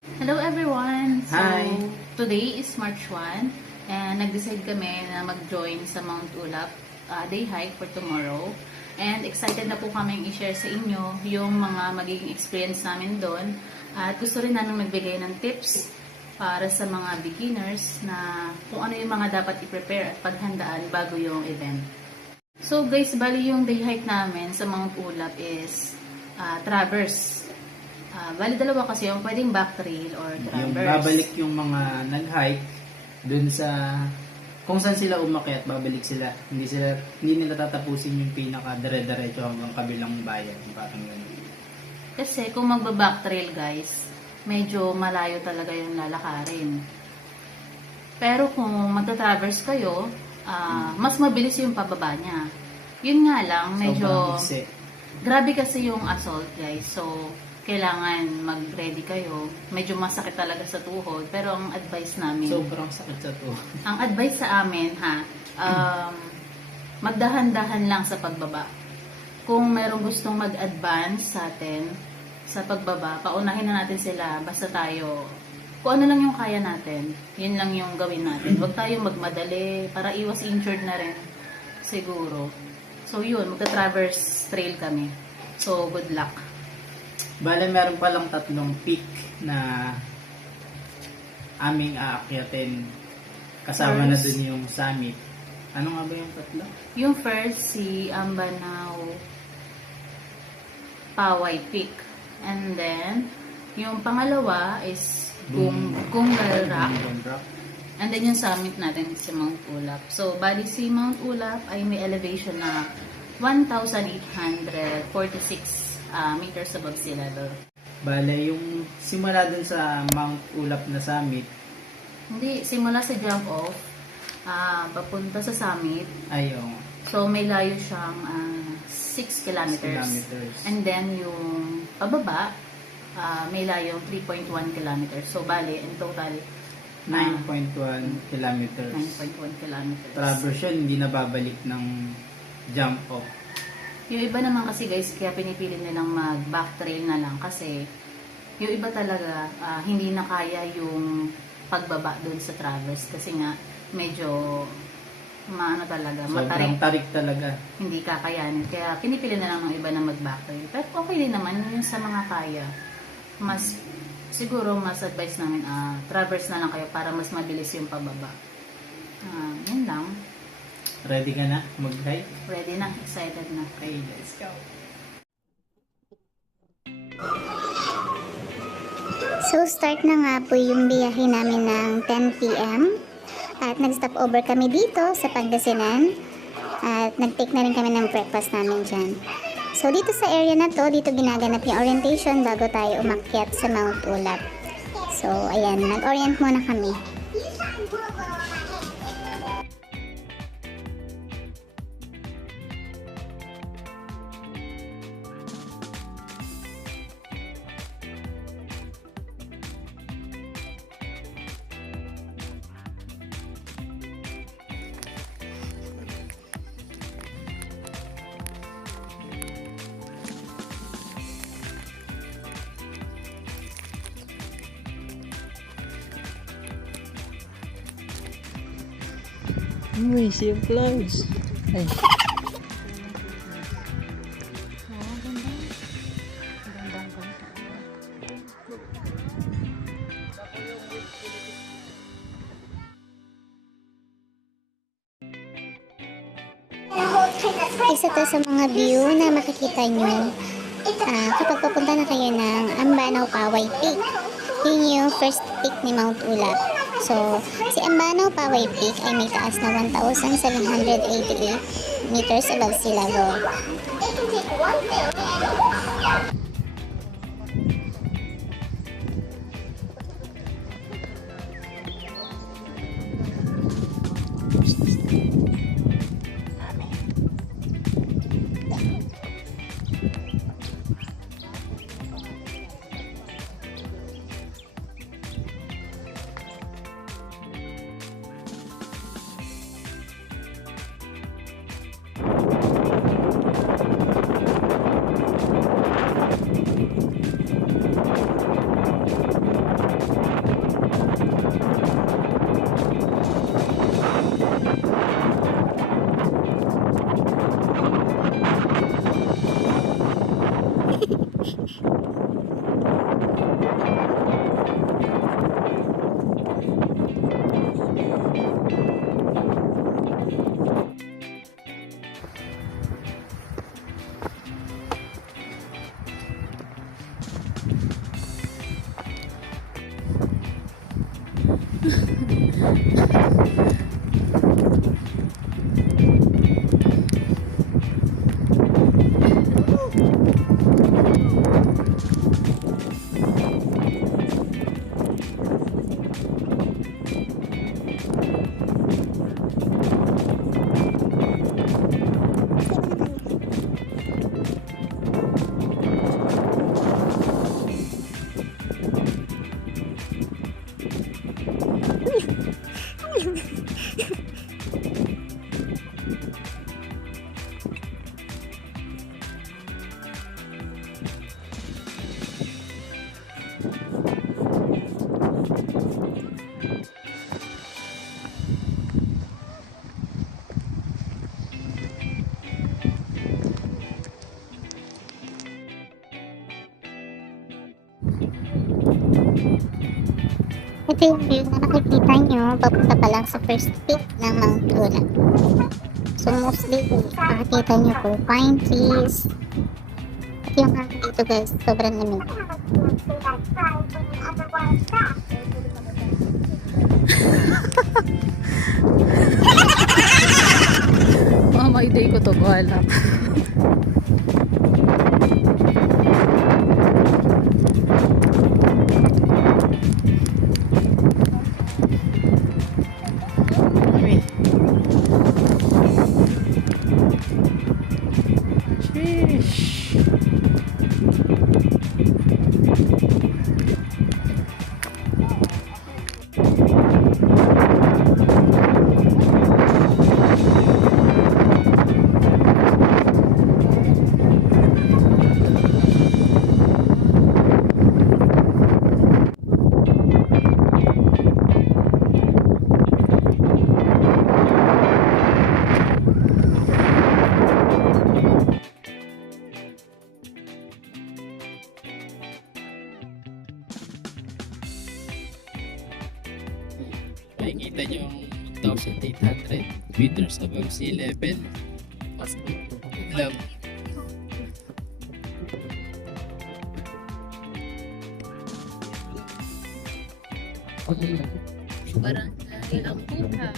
Hello everyone! So, Hi! today is March 1 and nag-decide kami na mag-join sa Mount Ulap day hike for tomorrow. And excited na po kami i-share sa inyo yung mga magiging experience namin doon. At gusto rin namin magbigay ng tips para sa mga beginners na kung ano yung mga dapat i-prepare at paghandaan bago yung event. So guys, bali yung day hike namin sa Mount Ulap is traverse. Bali dalawa kasi yung pwedeng back trail or traverse. Yung babalik yung mga nag-hike dun sa kung saan sila umakyat, babalik sila. Hindi nila tatapusin yung pinaka dire-diretso hanggang kabilang bayan, parang ganun. Kasi kung magba-back trail guys, medyo malayo talaga yung lalakarin. Pero kung magta-traverse kayo, mas mabilis yung pababa niya. Yun nga lang, medyo grabe kasi yung assault guys. So, kailangan mag-ready kayo. Medyo masakit talaga sa tuhod. Pero ang advice namin... Sobrang sakit sa tuhod. Ang advice sa amin, magdahan-dahan lang sa pagbaba. Kung merong gustong mag-advance sa atin sa pagbaba, paunahin na natin sila. Basta tayo, kung ano lang yung kaya natin, yun lang yung gawin natin. Huwag tayong magmadali para iwas injured na rin. Siguro. So yun, magta-traverse trail kami. So, good luck. Bale, meron palang 3 peak na aming aakyatin. Kasama na dun yung summit. Ano nga ba yung 3? Yung first, si Ambanao Paway Peak. And then, yung pangalawa is Gungal Rock. And then yung summit natin si Mount Ulap. So, bali si Mount Ulap ay may elevation na 1,846 meters above sea level. Bale, yung simula dun sa Mount Ulap na summit, Hindi, simula sa jump off, papunta sa summit. ayun, So, may layo siyang 6 kilometers. And then, yung pababa, may layo 3.1 kilometers. So, bali, in total, 9.1 kilometers. 9.1 kilometers. Traverse yun, hindi nababalik ng jump off. Yung iba naman kasi guys, kaya pinipili nilang mag-back trail na lang kasi yung iba talaga hindi na kaya yung pagbaba doon sa traverse kasi nga medyo talaga, Sobrang tarik talaga. hindi kakayanin. Kaya pinipili na lang ng iba na mag-back trail. Pero okay din naman yun sa mga kaya. Siguro mas advice namin, traverse na lang kayo para mas mabilis yung pababa. Yun lang. Ready ka na mag-hike? Ready na, excited na. Okay, let's go. So, start na nga po yung biyahe namin ng 10 p.m. At nag-stop over kami dito sa Pangasinan. At nag-take na rin kami ng breakfast namin dyan. So, dito sa area na to, dito ginaganap yung orientation bago tayo umakyat sa Mount Ulap. So, ayan, nag-orient muna kami. Uy, sea of clouds. Ay. Isa to sa mga view na makikita nyo kapag papunta na kayo ng Ambanao Paway Peak. Yun yung first peak ni Mount Ulap. So, si Ambanao Paway Peak ay may taas na 1,788 meters above sea level. Ito yung view na nakikita nyo papunta pa lang sa first peak ng Mount Ula. So mostly makikita nyo po pine trees. At yung hangin dito guys, sobrang lamig. Mama, iday ko to, bahala. Makikita nyo yung 1,800 meters above sea level. Love. Parang ilang buha.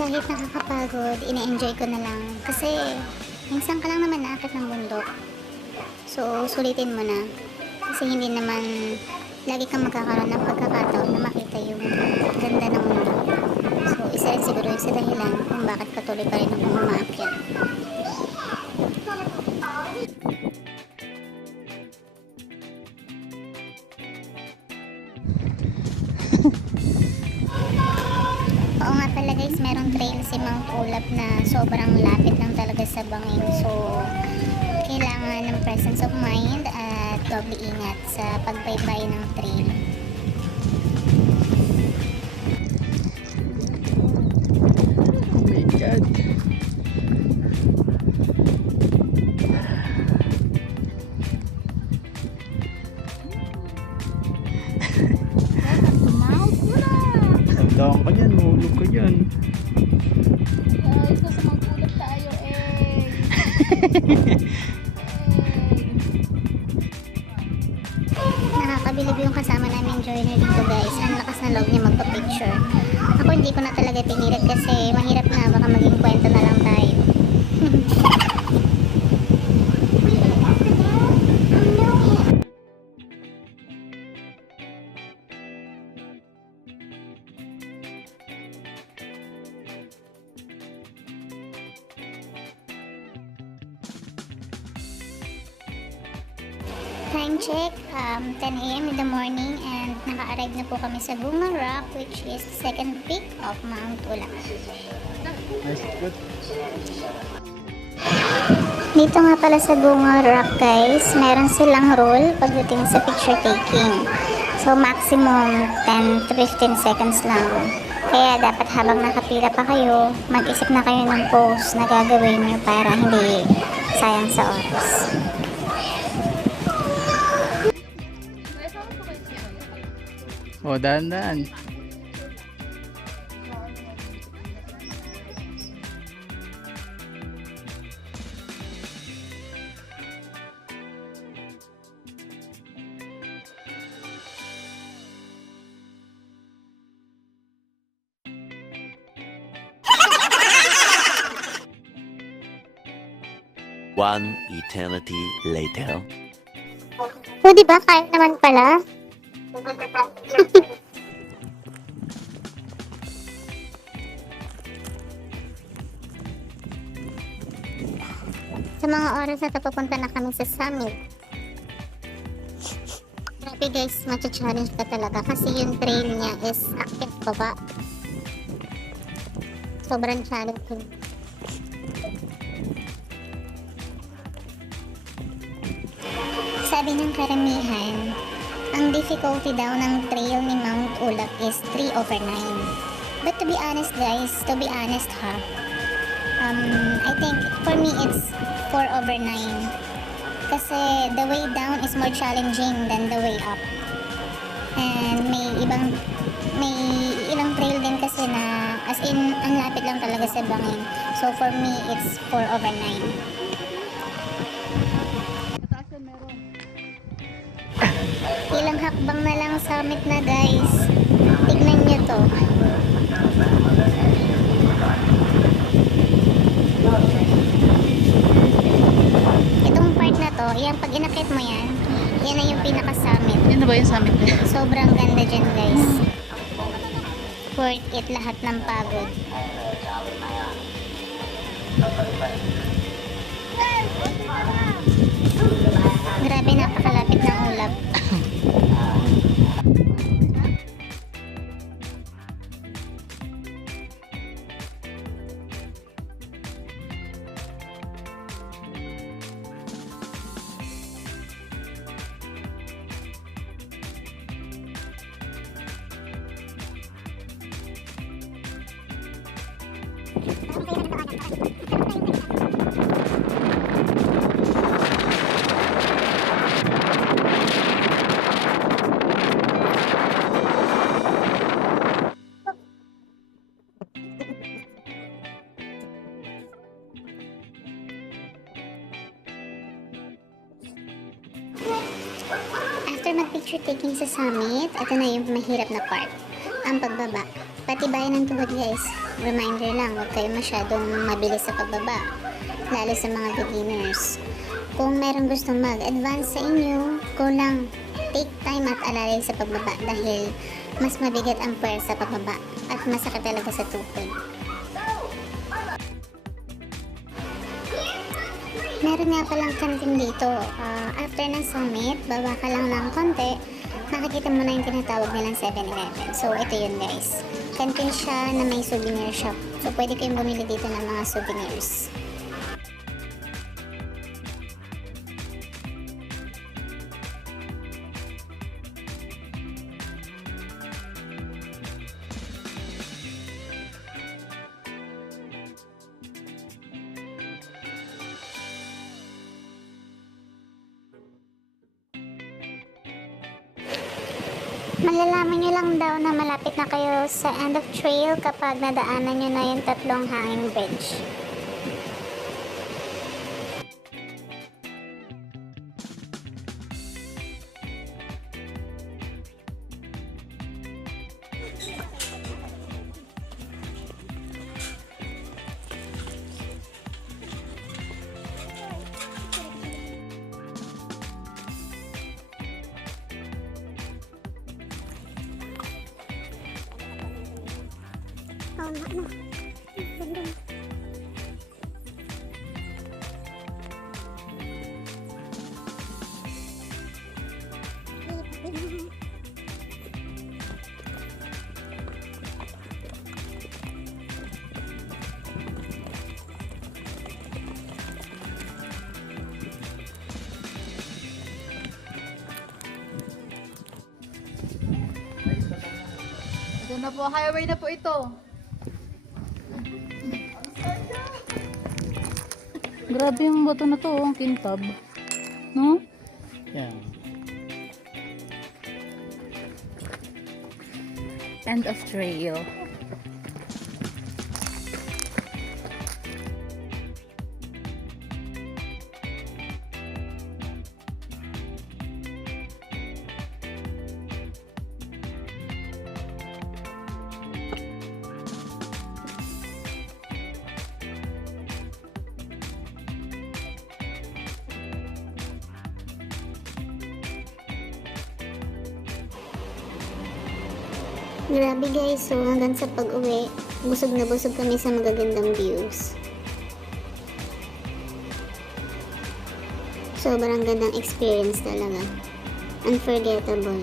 Kahit nakakapagod, ina-enjoy ko na lang. Kasi, minsan ka lang naman naakit ng bundok. So, sulitin mo na. Kasi hindi naman lagi kang magkakaroon ng pagkakataon na makita yung ganda ng mundo. So, isa rin siguro yung sa dahilan kung bakit patuloy pa rin akong umaakyat. Oo nga pala guys, merong trail si Mount Ulap na sobrang lapit lang talaga sa bangin. So, kailangan ng presence of mind at doble ingat sa pagbaybay ng trail. Oh my God. Mount Ulap! Tandaan ka dyan, mahulog ka dyan. Guys, nasa Mount Ulap tayo eh. Nakakabilib yung kasama namin joiner dito guys. Ang lakas na loob niya magpa-picture. Ako hindi ko na talaga pinilit kasi mahirap na, baka maging kwento na lang tayo. Time check, 10 a.m. in the morning and naka-arrive na po kami sa Bunga Rock which is second peak of Mount Ulap. Nice, good. Dito nga pala sa Bunga Rock guys, meron silang rule pagdating sa picture taking. So maximum 10 to 15 seconds lang. Kaya dapat habang nakapila pa kayo, mag-isip na kayo ng pose na gagawin nyo para hindi sayang sa oras. Oh, dahan-dahan. One eternity later. So, di ba? Kaya naman pala. Sa mga oras na ito, pupunta na kami sa summit. Grabe guys, matcha-challenge ka talaga kasi yung trail niya is active baba. Sobrang challenging. Sabi ng karamihan, ang difficulty daw ng trail ni Mount Ulap is 3/9. But to be honest guys, I think for me it's 4/9. Kasi the way down is more challenging than the way up. And may ilang trail din kasi na as in ang lapit lang talaga sa bangin. So for me it's 4/9. Ilang hakbang na lang summit na guys. Tignan nyo to. Itong part na to, yan pag inakit mo yan, yan na yung pinaka-summit. Yun na ba yung summit na yun? Sobrang ganda dyan guys. Worth it lahat ng pagod. Grabe, napakalapit ng ulap. After mag-picture taking sa summit, ito na yung mahirap na part, ang pagbaba. Patibayan ng tuhod guys. Reminder lang, huwag kayo masyadong mabilis sa pagbaba, lalo sa mga beginners. Kung meron gustong mag-advance sa inyo, go lang. Take time at alalay sa pagbaba dahil mas mabigat ang puwersa sa pagbaba at masakit talaga sa tuhod. Meron nga palang canteen dito. After ng summit, baba ka lang ng konti, makikita mo na yung tinatawag nilang 7-Eleven. So, ito yun guys. Canteen siya na may souvenir shop. So, pwede kayong bumili dito ng mga souvenirs. Malalaman nyo lang daw na malapit na kayo sa end of trail kapag nadaanan nyo na yung tatlong hanging bridge. Oh, no. Ito na po, highway na po ito. Grabe yung bato na to, ang kintab. No? Yan. End of trail. Grabe guys, so hanggang sa pag-uwi, busog na busog kami sa magagandang views. Sobrang gandang experience talaga. Unforgettable.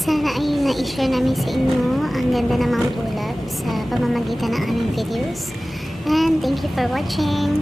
Sana ay na-share namin sa inyo ang ganda ng Mount Ulap sa pamamagitan ng aming videos. And thank you for watching!